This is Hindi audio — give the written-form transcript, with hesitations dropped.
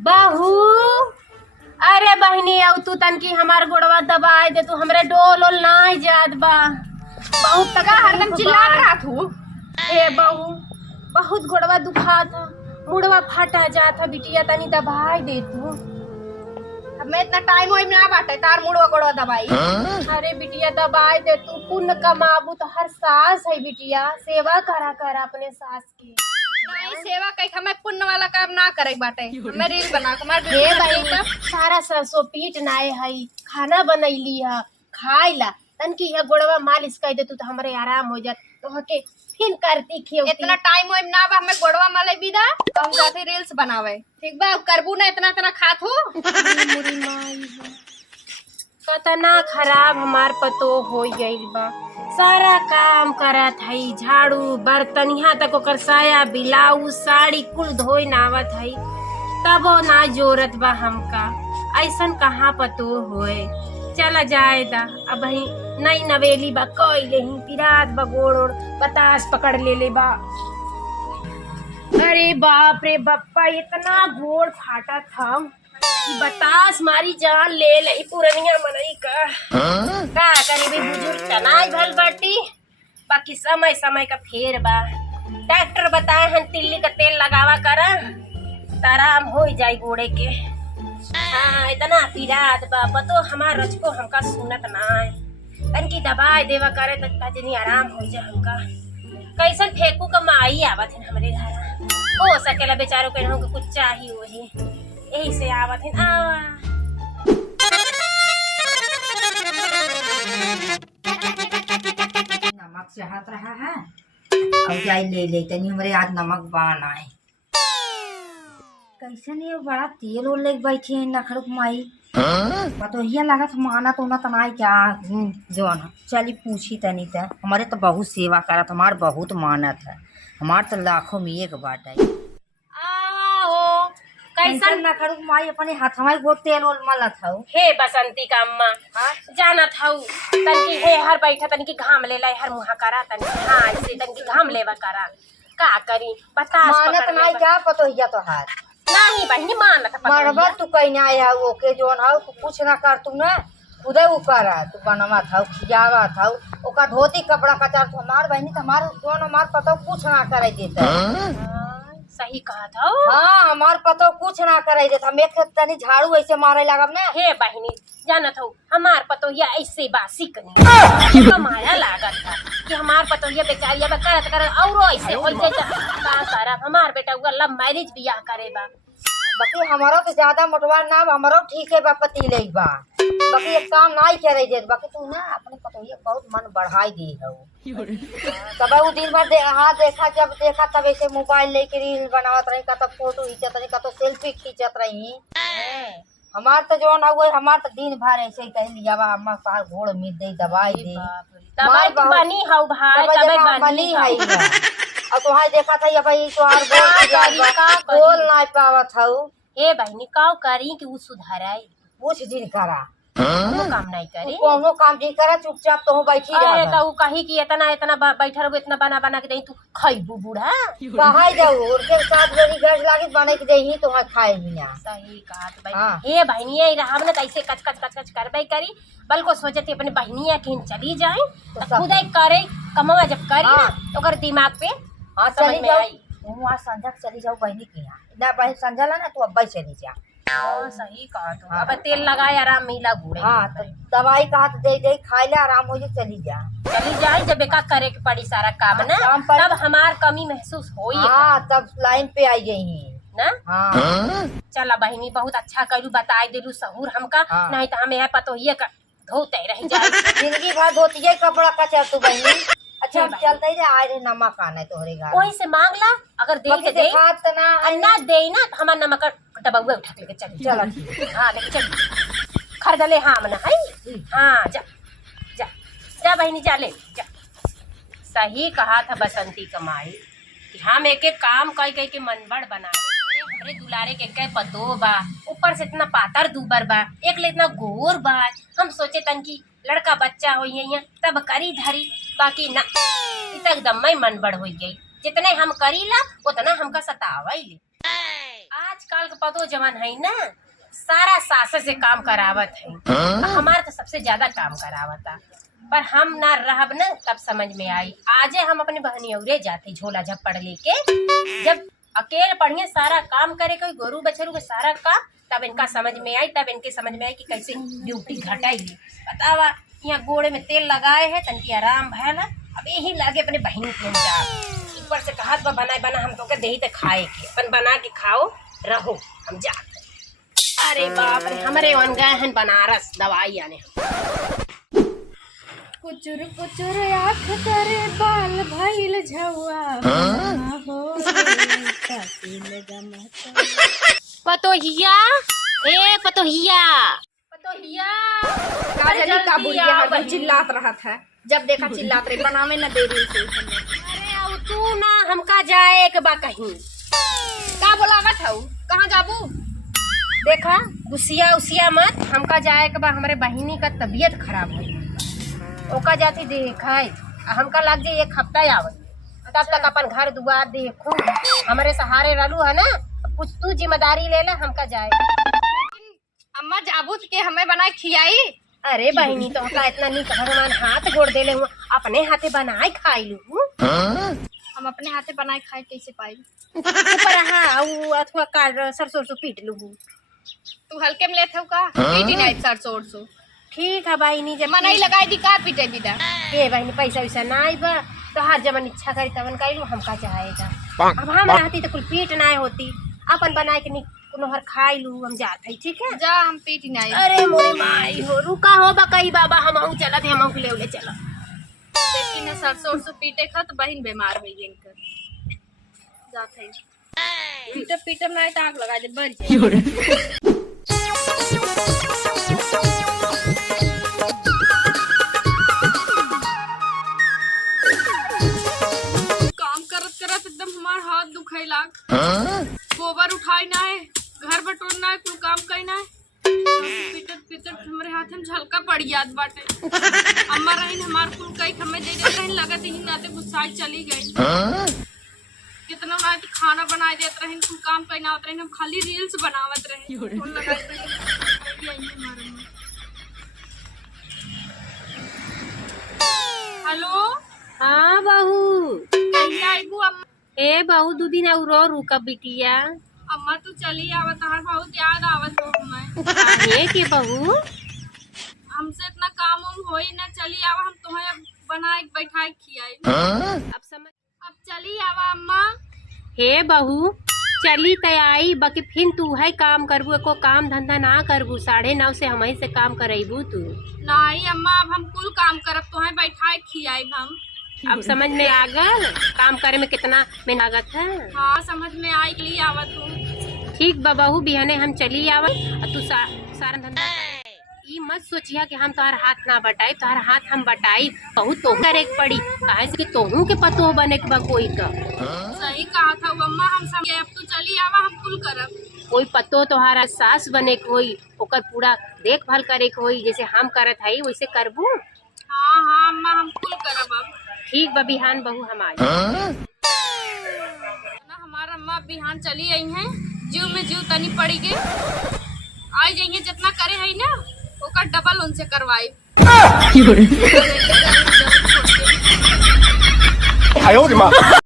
बहू, अरे बहनी अब तू तनकी हमार गोड़वा दबाए दे, तू हमरे डोल ओल नाही जात बा। बहुत तका हरदम चिल्लात रहा तू। ए बहू, बहुत गोड़वा दुखा था, मुड़वा फटा जाता, बिटिया तनी दबाए दे तू। मैं इतना टाइम होई ना बाटे तार मुड़वा गोड़वा दबाई। अरे बिटिया दबाए दे तू, पुण्य कमाबू तो हर सास है बिटिया, सेवा करा करा अपने सास की। नहीं सेवा कई हमें पुण्य वाला काम ना करे बाटे। मैं रील बना के मार हे भाई सारा सरसों पीट नाए हई, खाना बनैली है, खाई ला तनकी है गोड़वा मालिश कर दे तू तो हमरे आराम हो जात, तो हके फिर करती खियौती। इतना टाइम होई ना बा हमें गोड़वा मले बिदा तो हम जाते रील्स बनावे। ठीक बा करबू ना इतना इतना खात हो। कतना खराब हमार पतो हो गइल बा, सारा काम करत हई, झाड़ू बर्तन यहाँ तक ओकर साया ब्लाउज साड़ी कुल धोई नावत हई, तबो ना जोरत बा हमका। ऐसन कहाँ पतो होए, चला जाए दा। अब ही नई नवेली बा कोई लेही पिरात बा, गोड़ ओड़ बतास पकड़ ले बा। अरे बाप रे बप्पा, इतना गोड़ फाटा था कि बतास मारी जान ले लई पुरनिया मनई का। का करे भी बुजुर्ग तनाई भल बाटी, बाकी समय समय का फेर बा। डॉक्टर बताए हन तिल्ली का तेल लगावा करा, आराम हो जाई गोड़े के। हाँ इतना पीरात बा, पतो हमार रचको हमका सुनत ना है, तनकी दबाई देवा करे तक जनी आराम हो जा हमका। कैसन फेंकू का माई आवत है हमरे घर, हो सकेला बेचारो के हमको कुछ चाहिए वही, यही से आवत है। आवा नमक चाहत रहा है और जाई ले ले तनी हमरे आज नमक बान आए। कैसे नहीं बड़ा तेल ओल लेके बैठी है नखड़ुक माई, पतोहिया लागत माना तो ना तनाई क्या जो ना चली पूछी तनी त हमारे तो बहुत सेवा करत, हमार बहुत मानत है, हमार तो लाखों में एक बाट है। आओ कैसन नखड़ुक माई अपने हाथवा गोट तेल ओल मलत हौ। हे बसंती का अम्मा, जानत हऊ तनकी हे हर बैठा तनकी घाम ले लाई, हर मुहा करा तनकी, हाँ ऐसे तनकी घाम लेवा करा। का करी बता मानत नहीं क्या पतोहिया तो हाथ नहीं बहनी मानत मरबा तू कहीं ना आया ओके जोन हौ तू कुछ ना कर, तू ना खुदे ऊपर है तू बनवा था खिजावा था ओका धोती कपड़ा कचार तो हमार बहनी तो हमार जोन हमार पतो कुछ ना करे देता। सही कहा था। हाँ हमार पतो कुछ ना करे देता, हम एक तनी झाड़ू ऐसे मारे लगब ना। हे बहनी जानत हऊ हमार पतोहिया ऐसे बासी कनी माया लागत था कि हमार पतोहिया बेचारिया बा करत करत और ऐसे होइते का करब। हमार बेटा उगा लव मैरिज बियाह करे बा, बाकी हमारा तो ज्यादा मोटवा ना हमारो ठीक है बा पति ले बा, बाकी एक काम नहीं करे दे, बाकी तू ना अपने पतोहिया बहुत मन बढ़ाई दी है। तब वो दिन भर हाँ देखा, जब देखा तब ऐसे मोबाइल लेके रील बनावत रही, का तो फोटो खींचत रही, का तो सेल्फी खींचत रही। हमार तो जो ना हुए हमार तो दिन भर ऐसे ही कहीं लिया हमार पार घोड़ मिल दे दवाई दे तबे बनी हऊ भाई, तबे बनी है। और तुहार देखा था ये भाई तुहार बोल ना पावत हऊ। हे बहनी काव करी कि उ सुधराई, कुछ दिन करा कोनो काम नहीं करे, कोनो काम नहीं करा, चुपचाप तो बैठी रह। अरे तो उ कही कि इतना इतना बैठा रहो, इतना बना बना के दई तू खइबू बूढ़ा कहाई जाऊ उनके साथ बड़ी गैस लागी बने के दही तो खाए बिना। सही कहा भाई। हे बहनिया रहब ना ऐसे कच कच कच कच करबे करी, बल्कि सोचती अपने बहनिया के चली जाए तो खुद करे कमवा जब करी ना तो कर दिमाग पे हाँ चली जाओ वहाँ संझा चली जाओ बहनी के यहाँ ना, बहन संझा ला ना तू अब्बा चली जा। सही कहा तू, अब तेल लगाए आराम मिला घूरे। हाँ तो दवाई का हाथ दे दे खाई ले आराम हो जाए चली जा। चली जाए जब एका करे के पड़ी सारा काम ना, तब हमार कमी महसूस होई। हाँ तब लाइन पे आई गई ना। हाँ चला बहनी बहुत अच्छा करू, बताई दिलू सहूर हमका, नहीं तो हमें पतोहिए का धोते रह जाए जिंदगी भर धोती कपड़ा कचा तू बहनी। अच्छा चलते ही आए रहे नमक आने तोहरे घर, वही से मांग ला, अगर दे के दे अन्ना दे ना तो हमार नमक डबुआ उठा के लेके चल। हाँ लेके चल खरीद ले, हाँ मना है। हाँ जा जा जा बहनी जा ले जा। सही कहा था बसंती कमाई कि हम एक एक काम कई कई के मनबड़ बनाए, हमरे दुलारे के कई पतो बा, ऊपर से इतना पातर दूबर बा, एक ले इतना गोर बा। हम सोचे तन की लड़का बच्चा हो तब करी धरी, बाकी ना एकदम मन बड़ हो गई। जितने हम करी ला उतना हमका सतावा। आजकल के पतो जवान है ना सारा सास से काम करावत है, हमारा तो सबसे ज्यादा काम करावता, पर हम ना रहब न तब समझ में आई। आजे हम अपने बहनी औरे जाते झोला झप्पड़ लेके, जब अकेले पढ़िए सारा काम करे कोई गोरू बछरू के सारा काम, तब इनका समझ में आई, तब इनके समझ में आई कि कैसे ड्यूटी घटाई। बतावा यहाँ गोड़े में तेल लगाए है तनकी आराम भैला, अब यही लागे अपने बहन के जा ऊपर से कहा बनाए बना हम तो के दही तो खाए के अपन बना के खाओ रहो हम जाते। अरे बाप रे हमारे वन गए हैं बनारस दवाई आने। कुचुर कुचुर आँख करे बाल भइल झौआ पतोहिया ए पतोहिया पतोहिया अरे काजली का जल्दी बुढ़िया आओ हरदम बहन। चिल्लात रहा था, जब देखा चिल्लात रही बनावे न दे रही से। अरे अब तू ना हमका जाए के बा कहीं का बोलावत हऊ, कहाँ जाबू? देखा गुस्सिया उसिया मत, हमका जाए के बा हमारे बहिनी का तबीयत खराब है, ओका जाती देखाए हमका लग जाए एक हफ्ता आवत, तब तक अपन घर दुआर देखू हमारे सहारे रहलू है ना, कुछ तू जिम्मेदारी ले ले हमका जाए। अम्मा जाबू के हमें बनाए खियाई। अरे बहिनी तो का इतना नी भगवान हाथ गोड़ देले हुआ अपने हाथे बनाए खाई लू हम अपने हाथे बनाए खाए कैसे पाई? ऊपर अथवा का सरसों पीट लू। तू हल्के में लेत हऊ का? पीटी नाइट सरसों उरसों ठीक है बहिनी जब मनई लगाई दी का पीटे बिदा। ए बहिनी पैसा वैसा ना बा तो हर जमन इच्छा करी तवन करी हमका चाहेगा। अब हम रहती तो कुल पीट ना होती, अपन बनाए के हर खाई लू हम जात है ठीक है। जा हम पीटी नाई। अरे मोरे माई हो रुका हो बकई बाबा हम चलत है हम ले चला देखी न सरसों उरसों पीटे खा तो बहिन बीमार हो इनकर जात है। पीटे पीटे में आए तो आग लगा दे बढ़ जाए। काम करत करत एकदम हमार हाथ दुखाई लाग, गोबर उठाई ना है, घर बटोरना है, कुल काम करना है, पीटत पीटत हमारे हाथ में झलका पड़ याद बाटे। अम्मा रहीन हमार कुल कई हमें दे देत रहीन, लगत ही नाते गुस्साई चली गई। कितना ना खाना बनाए देत रहीन, कुल काम करना होत रहीन, हम खाली रील्स बनावत रहीन। फोन लगात रहीन। हेलो हाँ बहू कहिया आइबू अम्मा? ए बहू दू दिन और रुका बिटिया। अम्मा तू चली आवत, तहार बहुत याद आवत हो हमें। काहे के बहू? हमसे इतना काम उम होई ना, चली आवा हम तुम्हें अब बनाए बैठाए खियाई। अब समझ अब चली आवा अम्मा। हे बहू चली तैयारी बाकी फिर तू है काम करबू, एको काम धंधा ना करबू, 9:30 से हम से काम करेबू तू। नहीं अम्मा अब हम कुल काम करब, तुम्हें बैठाए खियाई हम। अब समझ में आ गल काम करे में कितना मेहनत लागत है। हाँ समझ में आई ली आवा तू। ठीक बा बहू बिहाने हम चली आवत और तू सारा धंधा ई मत सोचिया कि हम तोहर हाथ ना बटाई, तोहर हाथ हम बटाई बहुत तो करे के पड़ी, काहे से कि तोहू के पतो बने के बा कोई का। सही कहा था अम्मा, हम समझे। अब तू चली आवा हम कुल करब। कोई पतो तोहरा सास बने के होई, ओकर पूरा देखभाल करे के होई, जैसे हम करत हई वैसे करबू। हाँ हाँ अम्मा हम कुल करब अब। ठीक बा बिहान बहू हम आई। ना हमारा अम्मा बिहान चली आई हैं, जीव में जीव तनी पड़ी गई, आई जाइए जितना करे है ना ओकर डबल उनसे करवाई।哎呦我的妈！